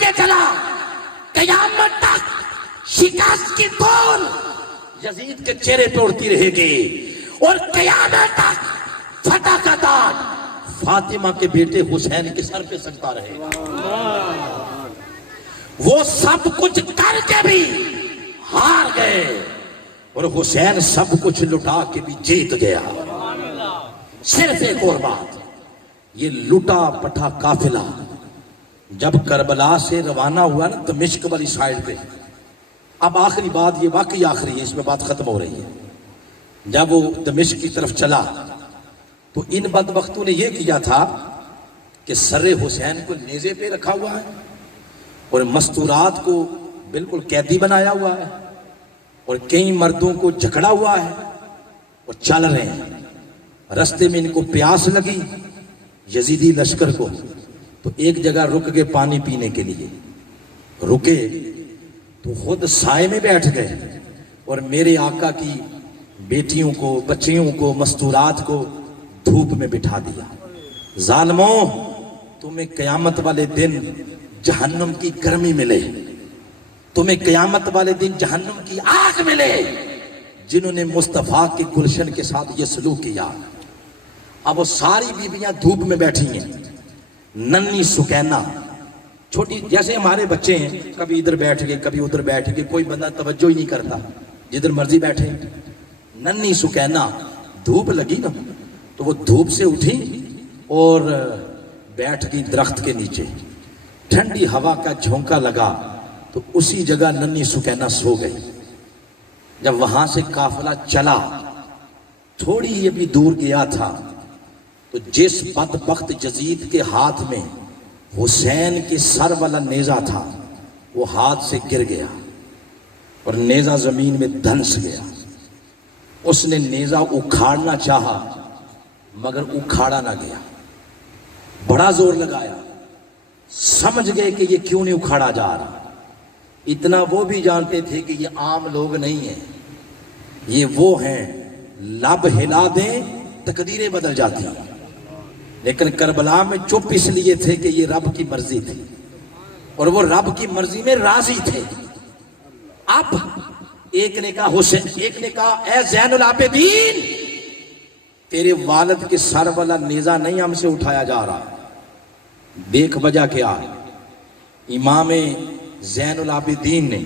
یہ چلا قیامت تک شکست کی دھول یزید کے چہرے پہ اڑتی رہے گی، اور قیامت تک فتح کا تاج فاطمہ کے بیٹے حسین کے سر پہ سجتا رہے گا۔ وہ سب کچھ کر کے بھی ہار گئے، اور حسین سب کچھ لٹا کے بھی جیت گیا۔ صرف ایک اور بات، یہ لٹا پٹا قافلہ جب کربلا سے روانہ ہوا نا دمشق والی سائیڈ پہ، اب آخری بات، یہ واقعی آخری ہے، اس میں بات ختم ہو رہی ہے، جب وہ دمشق کی طرف چلا تو ان بدبختوں نے یہ کیا تھا کہ سر حسین کو نیزے پہ رکھا ہوا ہے اور مستورات کو بالکل قیدی بنایا ہوا ہے، اور کئی مردوں کو جکڑا ہوا ہے اور چل رہے ہیں۔ رستے میں ان کو پیاس لگی یزیدی لشکر کو، تو ایک جگہ رک گئے پانی پینے کے لیے، رکے تو خود سائے میں بیٹھ گئے، اور میرے آقا کی بیٹیوں کو، بچیوں کو، مستورات کو دھوپ میں بٹھا دیا۔ ظالموں، تمہیں قیامت والے دن جہنم کی گرمی ملے، تمہیں قیامت والے دن جہنم کی آگ ملے، جنہوں نے مصطفیٰ کے گلشن کے ساتھ یہ سلوک کیا۔ اب وہ ساری بیویاں دھوپ میں بیٹھی ہیں، ننھی سکینہ چھوٹی، جیسے ہمارے بچے ہیں، کبھی ادھر بیٹھ گئے کبھی ادھر بیٹھ گئے، کوئی بندہ توجہ ہی نہیں کرتا، جدھر مرضی بیٹھے۔ ننھی سکینہ، دھوپ لگی نا تو وہ دھوپ سے اٹھی اور بیٹھ گئی درخت کے نیچے، ٹھنڈی ہوا کا جھونکا لگا تو اسی جگہ ننھی سکینہ سو گئی۔ جب وہاں سے قافلہ چلا، تھوڑی ہی ابھی دور گیا تھا تو جس بدبخت یزید کے ہاتھ میں حسین کے سر والا نیزہ تھا، وہ ہاتھ سے گر گیا اور نیزہ زمین میں دھنس گیا۔ اس نے نیزہ اکھاڑنا چاہا مگر اکھاڑا نہ گیا، بڑا زور لگایا، سمجھ گئے کہ یہ کیوں نہیں اکھاڑا جا رہا۔ اتنا وہ بھی جانتے تھے کہ یہ عام لوگ نہیں ہیں، یہ وہ ہیں لب ہلا دیں تقدیریں بدل جاتی ہیں، لیکن کربلا میں چپ اس لیے تھے کہ یہ رب کی مرضی تھی، اور وہ رب کی مرضی میں راضی تھے۔ اب ایک نے کہا حسین، ایک نے کہا اے زین العابدین، تیرے والد کے سر والا نیزہ نہیں ہم سے اٹھایا جا رہا، دیکھ وجہ کیا ہے۔ امام زین العابدین نے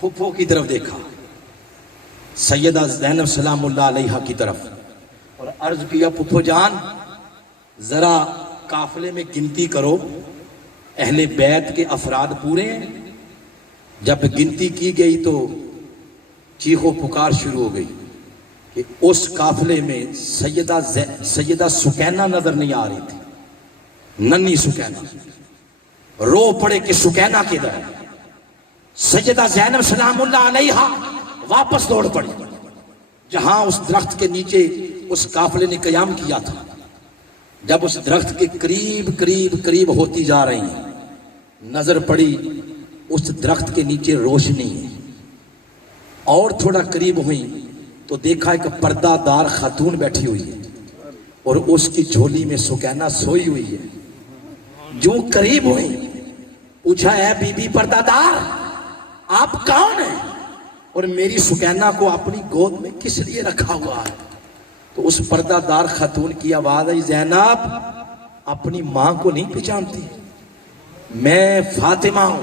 پھپھو کی طرف دیکھا، سیدہ زینب سلام اللہ علیہا کی طرف، اور عرض کیا پھپھو جان ذرا قافلے میں گنتی کرو، اہل بیت کے افراد پورے ہیں۔ جب گنتی کی گئی تو چیخو پکار شروع ہو گئی کہ اس قافلے میں سیدہ سکینہ نظر نہیں آ رہی تھی، ننھی سکینہ، رو پڑے کہ سکینہ کدھر ہے۔ سیدہ زینب سلام اللہ علیہا واپس دوڑ پڑی جہاں اس درخت کے نیچے اس قافلے نے قیام کیا تھا۔ جب اس درخت کے قریب قریب قریب ہوتی جا رہی ہیں، نظر پڑی اس درخت کے نیچے روشنی ہے، اور تھوڑا قریب ہوئی تو دیکھا ایک پردہ دار خاتون بیٹھی ہوئی ہے اور اس کی جھولی میں سکینہ سوئی ہوئی ہے۔ جو قریب ہوئی پوچھا اے بی بی پردہ دار آپ کون ہیں اور میری سکینہ کو اپنی گود میں کس لیے رکھا ہوا ہے؟ تو اس پردہ دار خاتون کی آواز آئی زینب اپنی ماں کو نہیں پہچانتی؟ میں فاطمہ ہوں،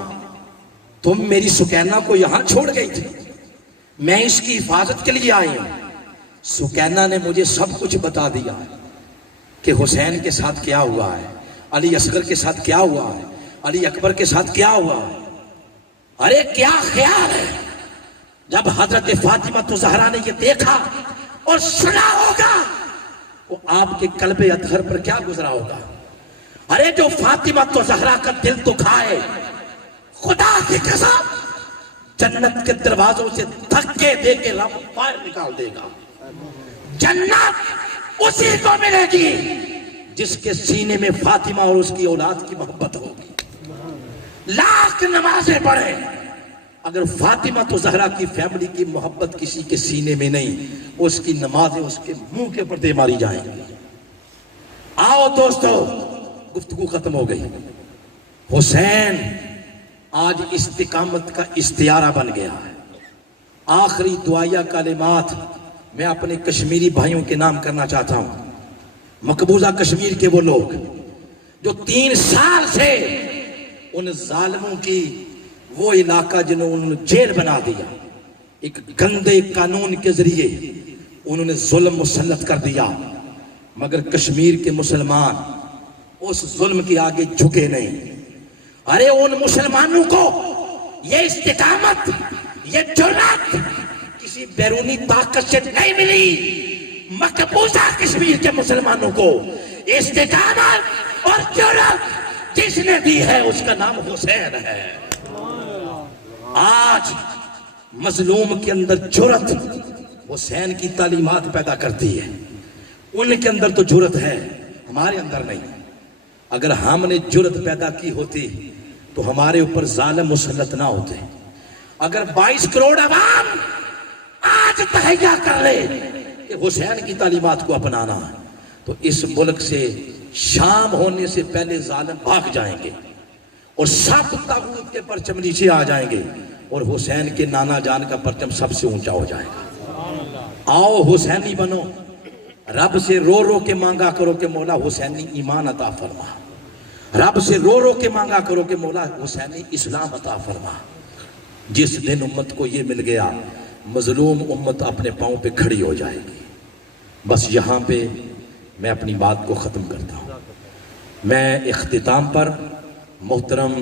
تم میری سکینہ کو یہاں چھوڑ گئی تھی، میں اس کی حفاظت کے لیے آئی ہوں۔ سکینہ نے مجھے سب کچھ بتا دیا ہے کہ حسین کے ساتھ کیا ہوا ہے، علی اصغر کے ساتھ کیا ہوا ہے، علی اکبر کے ساتھ کیا ہوا ہے۔ ارے کیا خیال ہے جب حضرت فاطمہ زہرا نے یہ دیکھا اور سنا ہوگا وہ آپ کے قلب اطہر پر کیا گزرا ہوگا۔ ارے جو فاطمہ زہرا کا دل دکھائے، خدا کی قسم جنت کے دروازوں سے دھکے دے کے رب باہر نکال دے گا۔ جنت اسی کو ملے گی جس کے سینے میں فاطمہ اور اس کی اولاد کی محبت ہوگی۔ لاکھ نمازیں پڑھے، اگر فاطمہ زہرا کی فیملی کی محبت کسی کے سینے میں نہیں، اس کی نمازیں اس کے منہ کے پردے ماری جائیں گی۔ آؤ دوستو، گفتگو ختم ہو گئی۔ حسین آج استقامت کا استعارہ بن گیا ہے۔ آخری دعائیہ کلمات میں اپنے کشمیری بھائیوں کے نام کرنا چاہتا ہوں۔ مقبوضہ کشمیر کے وہ لوگ جو 3 سال سے ان ظالموں کی وہ علاقہ جنہوں نے جیل بنا دیا، ایک گندے قانون کے ذریعے انہوں نے ظلم مسلط کر دیا، مگر کشمیر کے مسلمان اس ظلم کے آگے جھکے نہیں۔ ارے ان مسلمانوں کو یہ استقامت، یہ جرات کسی بیرونی طاقت سے نہیں ملی۔ مقبوضہ کشمیر کے مسلمانوں کو استقامت اور جرات جس نے دی ہے اس کا نام حسین ہے۔ آج مظلوم کے اندر جرات حسین کی تعلیمات پیدا کرتی ہے۔ ان کے اندر تو جرات ہے، ہمارے اندر نہیں۔ اگر ہم نے جرات پیدا کی ہوتی تو ہمارے اوپر ظالم مسلط نہ ہوتے۔ اگر 22 کروڑ عوام آج تہیہ کر لے کہ حسین کی تعلیمات کو اپنانا ہے تو اس ملک سے شام ہونے سے پہلے ظالم بھاگ جائیں گے اور سب طاغوت کے پرچم نیچے آ جائیں گے اور حسین کے نانا جان کا پرچم سب سے اونچا ہو جائے گا۔ آؤ حسینی بنو، رب سے رو رو کے مانگا کرو کہ مولا حسینی ایمان عطا فرما، رب سے رو رو کے مانگا کرو کہ مولا حسینی اسلام عطا فرما۔ جس دن امت کو یہ مل گیا، مظلوم امت اپنے پاؤں پہ کھڑی ہو جائے گی۔ بس یہاں پہ میں اپنی بات کو ختم کرتا ہوں۔ میں اختتام پر محترم